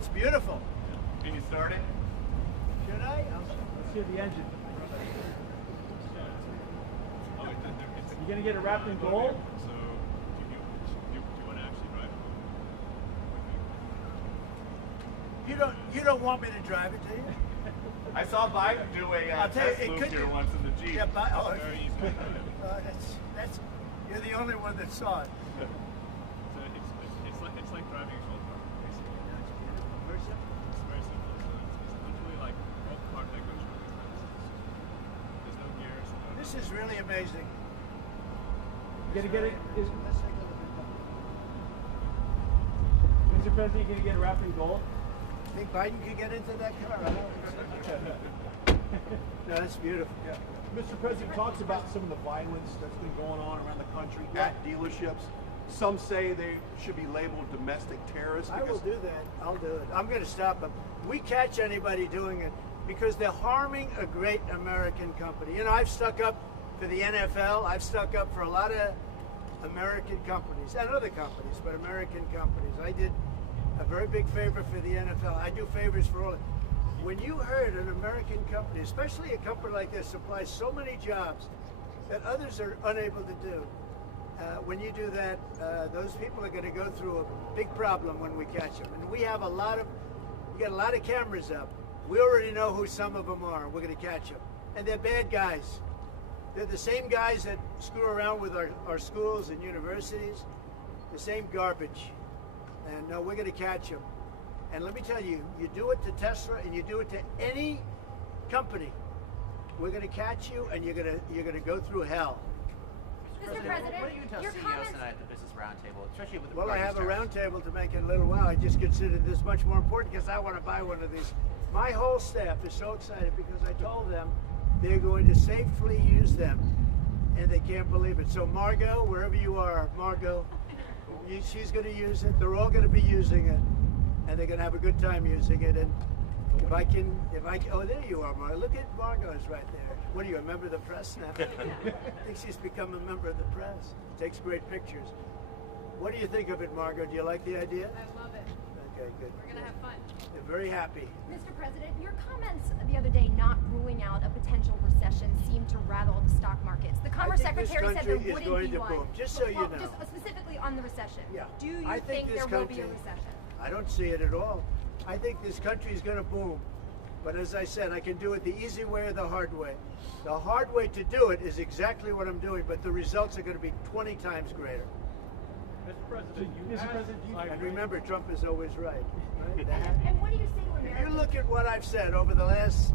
That's beautiful. Can you start it? Should I? Let's hear the engine. You gonna get it wrapped in gold? So, do you want to actually drive? You don't want me to drive it, do you? I saw Biden do a I'll tell you, test it move could here be- once in the Jeep. Yeah, Very easy. that's you're the only one that saw it. So it's like driving a control car, basically. Very simple. It's very simple. So it's literally like all the part that goes through these things. There's no gears. This is really amazing. You gonna get it? Let's take a look at Mr. President, you gonna get it wrapped in gold? that. Think Biden could get into that car? I don't think so. No, that's beautiful. Yeah. Mr. President talks about some of the violence that's been going on around the country at dealerships. Some say they should be labeled domestic terrorists. I will do that. I'll do it. I'm going to stop them. We catch anybody doing it because they're harming a great American company. You know, I've stuck up for the NFL. I've stuck up for a lot of American companies and other companies, but American companies. I did a very big favor for the NFL. I do favors for all. When you heard an American company, especially a company like this, supplies so many jobs that others are unable to do, when you do that, those people are going to go through a big problem when we catch them. And we got a lot of cameras up. We already know who some of them are. We're going to catch them. And they're bad guys. They're the same guys that screw around with our schools and universities, the same garbage. And we're going to catch them. And let me tell you, you do it to Tesla and you do it to any company, we're going to catch you and you're going to go through hell. Mr. President, what do you tell your CEOs comments... tonight at the Business Roundtable, especially with the Well, I have a tariffs? roundtable to make in a little while. I just considered this much more important because I want to buy one of these. My whole staff is so excited because I told them they're going to safely use them, and they can't believe it. So Margot, wherever you are, Margot, she's going to use it. They're all going to be using it, and they're going to have a good time using it. And oh, there you are, Margot. Look at Margot's right there. What are you, a member of the press now? I think she's become a member of the press. Takes great pictures. What do you think of it, Margot? Do you like the idea? I love it. Okay, good. We're going to have fun. They're very happy. Mr. President, your comments the other day not ruling out a potential recession seemed to rattle the stock markets. The Commerce I think this Secretary said there country is wouldn't going be to one. boom, just so you know. Just specifically on the recession. Yeah. Do you I think this there will be a country- recession? I don't see it at all. I think this country is going to boom. But as I said, I can do it the easy way or the hard way. The hard way to do it is exactly what I'm doing, but the results are going to be 20 times greater. Mr. President, And remember, Trump is always right. And what do you say to If you Americans? look at what I've said over the last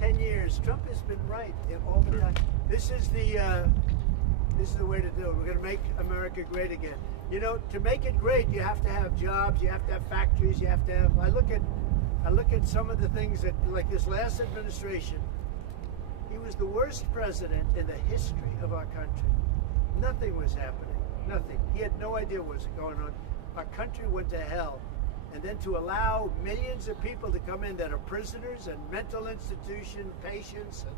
10 years, Trump has been right all the time. This is the way to do it. We're going to make America great again. You know, to make it great, you have to have jobs, you have to have factories, you have to have. I look at some of the things that, like this last administration, he was the worst president in the history of our country. Nothing was happening. Nothing. He had no idea what was going on. Our country went to hell. And then to allow millions of people to come in that are prisoners and mental institution patients and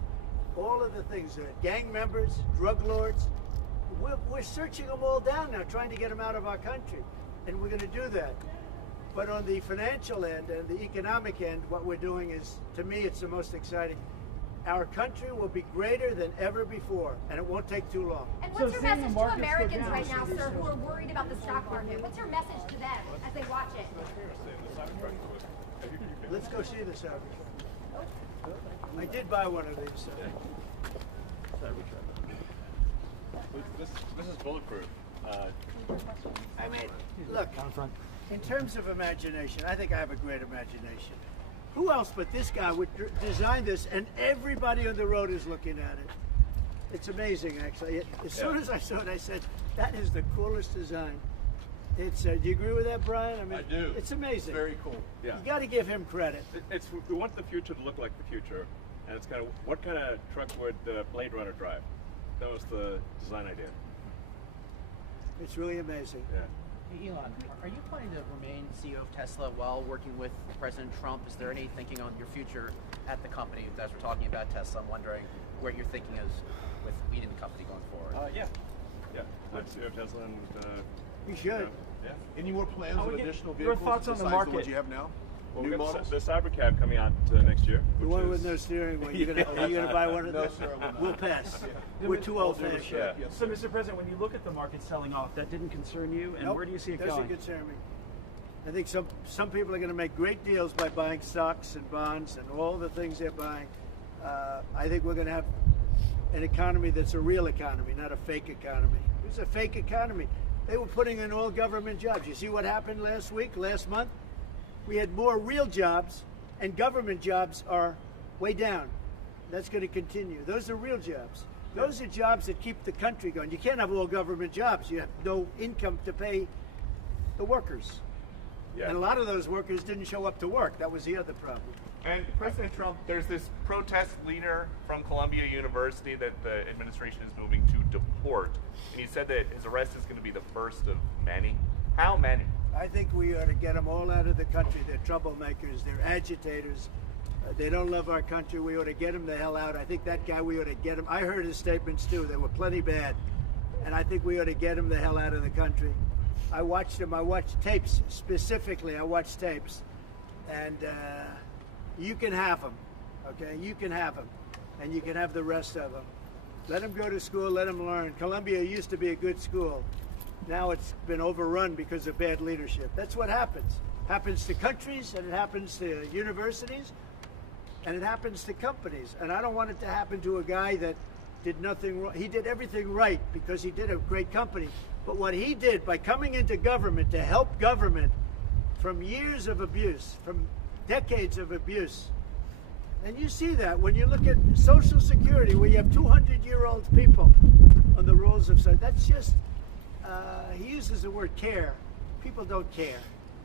all of the things, gang members, drug lords, we're searching them all down now, trying to get them out of our country. And we're going to do that. But on the financial end and the economic end, what we're doing is, to me, it's the most exciting. Our country will be greater than ever before, and it won't take too long. And what's your message to Americans right now, sir, who are worried about the stock market? What's your message to them as they watch it? Let's go see this out. I did buy one of these. This is bulletproof. I mean, look, in terms of imagination, I think I have a great imagination. Who else but this guy would design this, and everybody on the road is looking at it? It's amazing, actually. As soon as I saw it, I said, that is the coolest design. It's. Do you agree with that, Brian? I mean, I do. It's amazing. It's very cool. Yeah. You got to give him credit. We want the future to look like the future, and it's kind of what kind of truck would Blade Runner drive? That was the design idea. It's really amazing. Yeah. Hey, Elon, are you planning to remain CEO of Tesla while working with President Trump? Is there any thinking on your future at the company? As we're talking about Tesla, I'm wondering where your thinking is with leading the company going forward. Yeah. I'm CEO of Tesla, and You should. yeah. Any more plans of additional your vehicles thoughts on the besides market? the ones you have now? Well, New we got models? the Cybercab coming out next year. The which one is- with no steering wheel. Are you gonna buy one of No, those? sir, I will not. We'll pass. Yeah. We're too old fashioned. Yeah. Yes, So, sir. Mr. President, when you look at the market selling off, that didn't concern you, and Nope, where do you see it doesn't going? concern me. I think some people are going to make great deals by buying stocks and bonds and all the things they're buying. I think we're going to have an economy that's a real economy, not a fake economy. It was a fake economy. They were putting in all government jobs. You see what happened last month? We had more real jobs, and government jobs are way down. That's going to continue. Those are real jobs. Those are jobs that keep the country going. You can't have all government jobs. You have no income to pay the workers. Yeah. And a lot of those workers didn't show up to work. That was the other problem. And President Trump, there's this protest leader from Columbia University that the administration is moving to deport. And he said that his arrest is going to be the first of many. How many? I think we ought to get them all out of the country. They're troublemakers. They're agitators. They don't love our country. We ought to get them the hell out. I think that guy, we ought to get him. I heard his statements too. They were plenty bad. And I think we ought to get him the hell out of the country. I watched him. I watched tapes specifically. I watched tapes. And you can have them. Okay? You can have them. And you can have the rest of them. Let them go to school. Let them learn. Columbia used to be a good school. Now it's been overrun because of bad leadership. That's what happens. Happens to countries, and it happens to universities, and it happens to companies. And I don't want it to happen to a guy that did nothing wrong. He did everything right because he did a great company. But what he did by coming into government to help government from years of abuse, from decades of abuse, and you see that when you look at Social Security, where you have 200-year-old people on the rolls of society. That's just, he uses the word care. People don't care.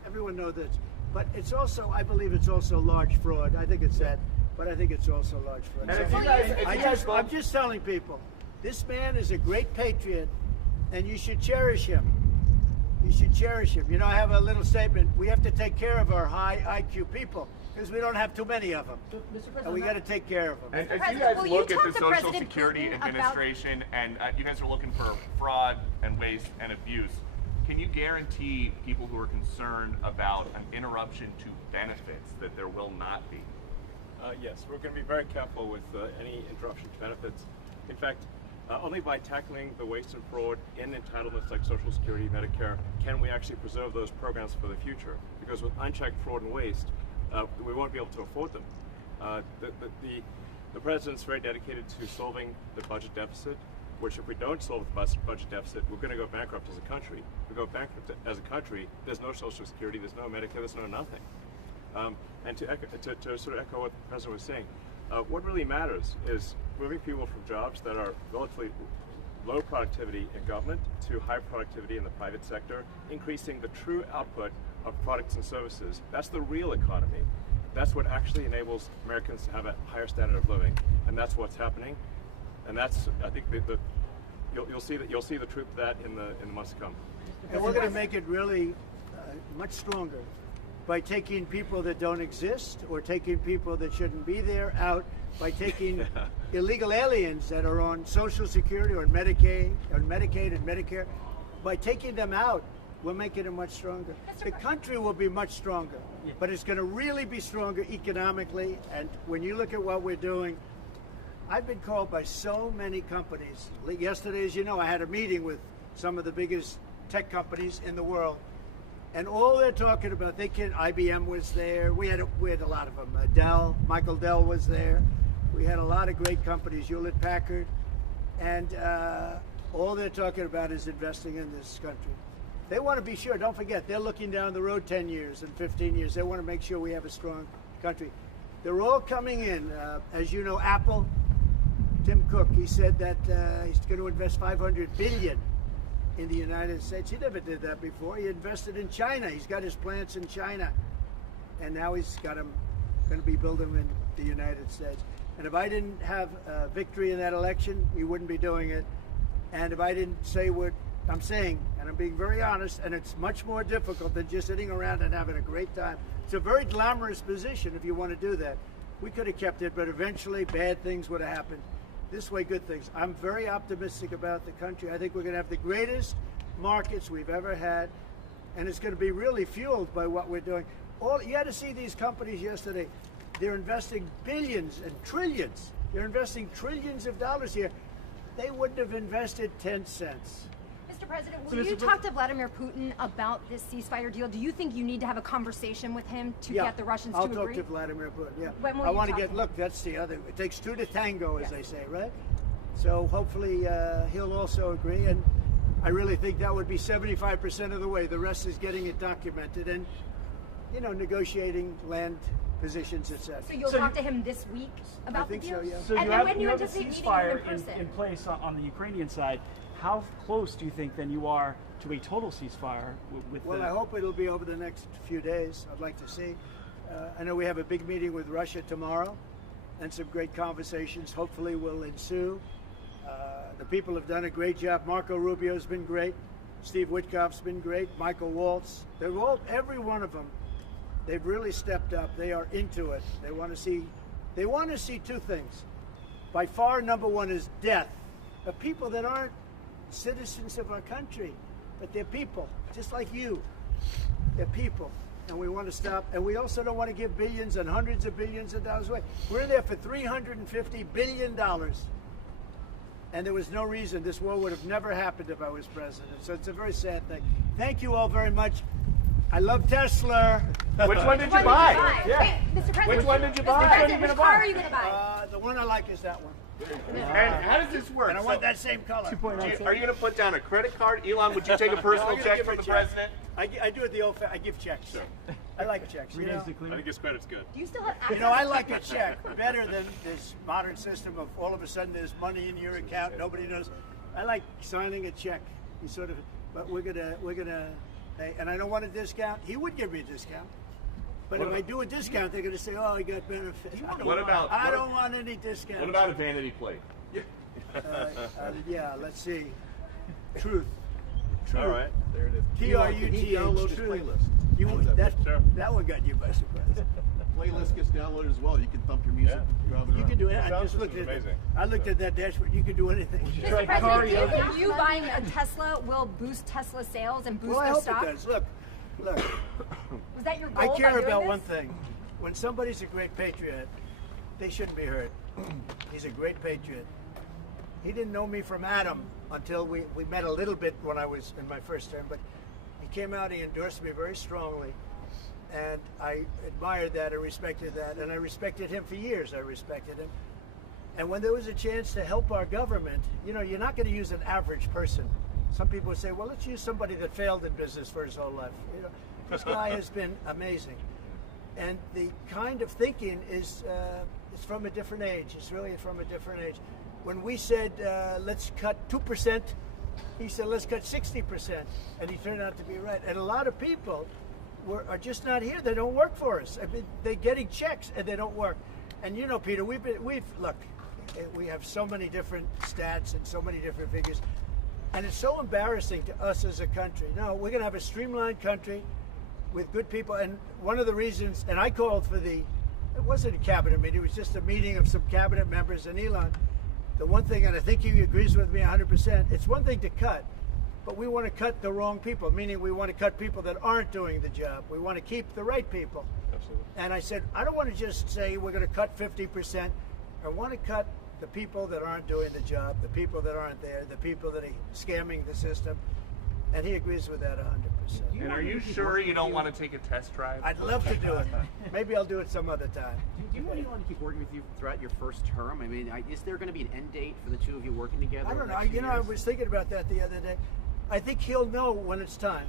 Everyone knows that. But it's also, I believe it's also large fraud. I think it's that, but I think it's also large fraud. And if So you guys I'm just telling people, this man is a great patriot, and you should cherish him. You should cherish him. You know, I have a little statement. We have to take care of our high IQ people because we don't have too many of them. Mr. President, And we got to take care of them. And as you President, guys will you look at talk the to Social President Security Putin about- Administration and you guys are looking for fraud and waste and abuse, can you guarantee people who are concerned about an interruption to benefits that there will not be? Yes, we're going to be very careful with any interruption to benefits. In fact, only by tackling the waste and fraud in entitlements like Social Security, Medicare, can we actually preserve those programs for the future. Because with unchecked fraud and waste, we won't be able to afford them. The president's very dedicated to solving the budget deficit, which if we don't solve the budget deficit, we're going to go bankrupt as a country. If we go bankrupt as a country, there's no Social Security, there's no Medicare, there's no nothing. And to sort of echo what the president was saying, what really matters is moving people from jobs that are relatively low productivity in government to high productivity in the private sector, increasing the true output of products and services. That's the real economy. That's what actually enables Americans to have a higher standard of living, and that's what's happening. And that's, I think, you'll see the truth of that in the months to come. And we're going to make it really much stronger by taking people that don't exist or taking people that shouldn't be there out, by taking illegal aliens that are on Social Security or Medicaid and Medicare. By taking them out, we're making it much stronger. The country will be much stronger, but it's going to really be stronger economically. And when you look at what we're doing, I've been called by so many companies. Yesterday, as you know, I had a meeting with some of the biggest tech companies in the world. And all they're talking about, IBM was there. We had a lot of them. Michael Dell was there. We had a lot of great companies, Hewlett Packard. And all they're talking about is investing in this country. They want to be sure, don't forget, they're looking down the road 10 years and 15 years. They want to make sure we have a strong country. They're all coming in. As you know, Apple, Tim Cook, he said that he's going to invest $500 billion in the United States. He never did that before. He invested in China. He's got his plants in China. And now he's got them, going to be building them in the United States. And if I didn't have victory in that election, we wouldn't be doing it. And if I didn't say what I'm saying, and I'm being very honest, and it's much more difficult than just sitting around and having a great time. It's a very glamorous position if you want to do that. We could have kept it, but eventually bad things would have happened. This way, good things. I'm very optimistic about the country. I think we're going to have the greatest markets we've ever had, and it's going to be really fueled by what we're doing. You had to see these companies yesterday. They're investing billions and trillions. They're investing trillions of dollars here. They wouldn't have invested 10 cents. Mr. President, will you talk to Vladimir Putin about this ceasefire deal? Do you think you need to have a conversation with him to get the Russians to agree? I'll talk to Vladimir Putin, yeah. When will I you want to talk get, to him? look, that's the other, it takes two to tango, as they say, right? So hopefully he'll also agree, and I really think that would be 75% of the way. The rest is getting it documented and, you know, negotiating land positions, etc. So you'll talk to him this week about the think deal? so, yeah. So And you then have, when do you you have a anticipate meeting him ceasefire in person? in place on the Ukrainian side. How close do you think then you are to a total ceasefire with Well, I hope it'll be over the next few days. I'd like to see. I know we have a big meeting with Russia tomorrow, and some great conversations hopefully will ensue. The people have done a great job. Marco Rubio's been great. Steve Witkoff's been great. Michael Waltz. They're all, every one of them, they've really stepped up. They are into it. They want to see two things. By far, number one is death of people that aren't citizens of our country, but they're people, just like you. They're people, and we want to stop. And we also don't want to give billions and hundreds of billions of dollars away. We're in there for $350 billion, and there was no reason this war would have never happened if I was president. So it's a very sad thing. Thank you all very much. I love Tesla. Which one did you buy? Yeah. Wait, Mr. President, Which one did you Mr. buy? President, which car are you going to buy? The one I like is that one. And how does this work? And I want that same color. Are you going to put down a credit card? Elon, would you take a personal check from the president? I do it the old I give checks. Sure. I like checks. You know? I think his credit's good. Do you still have access? You know, I like a check better than this modern system of all of a sudden there's money in your account, nobody knows. I like signing a check. You sort of, but we're gonna, and I don't want a discount. He would give me a discount. But if I do a discount, they're going to say, "Oh, he got benefits." What about? I don't want any discount. What about a vanity plate? Yeah, let's see. Truth. All right. There it is. TRUTH. Download his Truth. playlist. That one got you by surprise. Playlist gets downloaded as well. You can thump your music. driving You around. can do it. I Sound just looked system's at it. amazing. I looked at that dashboard. You can do anything. Mr. President, do you think you buying a Tesla will boost Tesla sales and boost Well, I their hope stock? it does. Look. Was that your goal I by care doing about this? one thing. When somebody's a great patriot, they shouldn't be hurt. He's a great patriot. He didn't know me from Adam until we met a little bit when I was in my first term, but he came out, he endorsed me very strongly, and I admired that, I respected that, and I respected him for years. I respected him. And when there was a chance to help our government, you know, you're not going to use an average person. Some people would say, well, let's use somebody that failed in business for his whole life. You know, this guy has been amazing. And the kind of thinking is from a different age. It's really from a different age. When we said, let's cut 2%, he said, let's cut 60%. And he turned out to be right. And a lot of people are just not here. They don't work for us. I mean, they're getting checks and they don't work. And you know, Peter, look, we have so many different stats and so many different figures. And it's so embarrassing to us as a country. No, we're going to have a streamlined country with good people. And one of the reasons, and I called for it wasn't a cabinet meeting, it was just a meeting of some cabinet members and Elon. The one thing, and I think he agrees with me 100%, it's one thing to cut, but we want to cut the wrong people, meaning we want to cut people that aren't doing the job. We want to keep the right people. Absolutely. And I said, I don't want to just say we're going to cut 50%. I want to cut the people that aren't doing the job, the people that aren't there, the people that are scamming the system. And he agrees with that 100%. And are you sure you don't want to take a test drive? I'd love to do it. Maybe I'll do it some other time. Do you want Elon to keep working with you throughout your first term? I mean, is there going to be an end date for the two of you working together? I don't know. over the next You few know, I years? was thinking about that the other day. I think he'll know when it's time.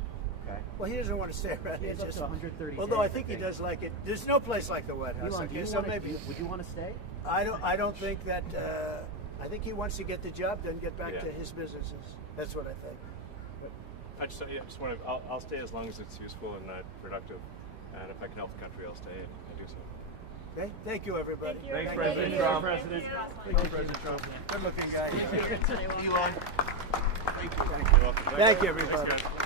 Okay. Well, he doesn't want to stay around He here. has up to 130 Although days, I think he does like it. There's no place like the White House. Elon, do Okay, you so want maybe would you want to stay? I don't think that. I think he wants to get the job done, get back Yeah. to his businesses. That's what I think. I just want to. I'll stay as long as it's useful and productive, and if I can help the country, I'll stay and do so. Okay. Thank you, everybody. Thanks, President Trump. President. President Trump. Good looking guy. Elon. Thank you, everybody. Thanks, guys.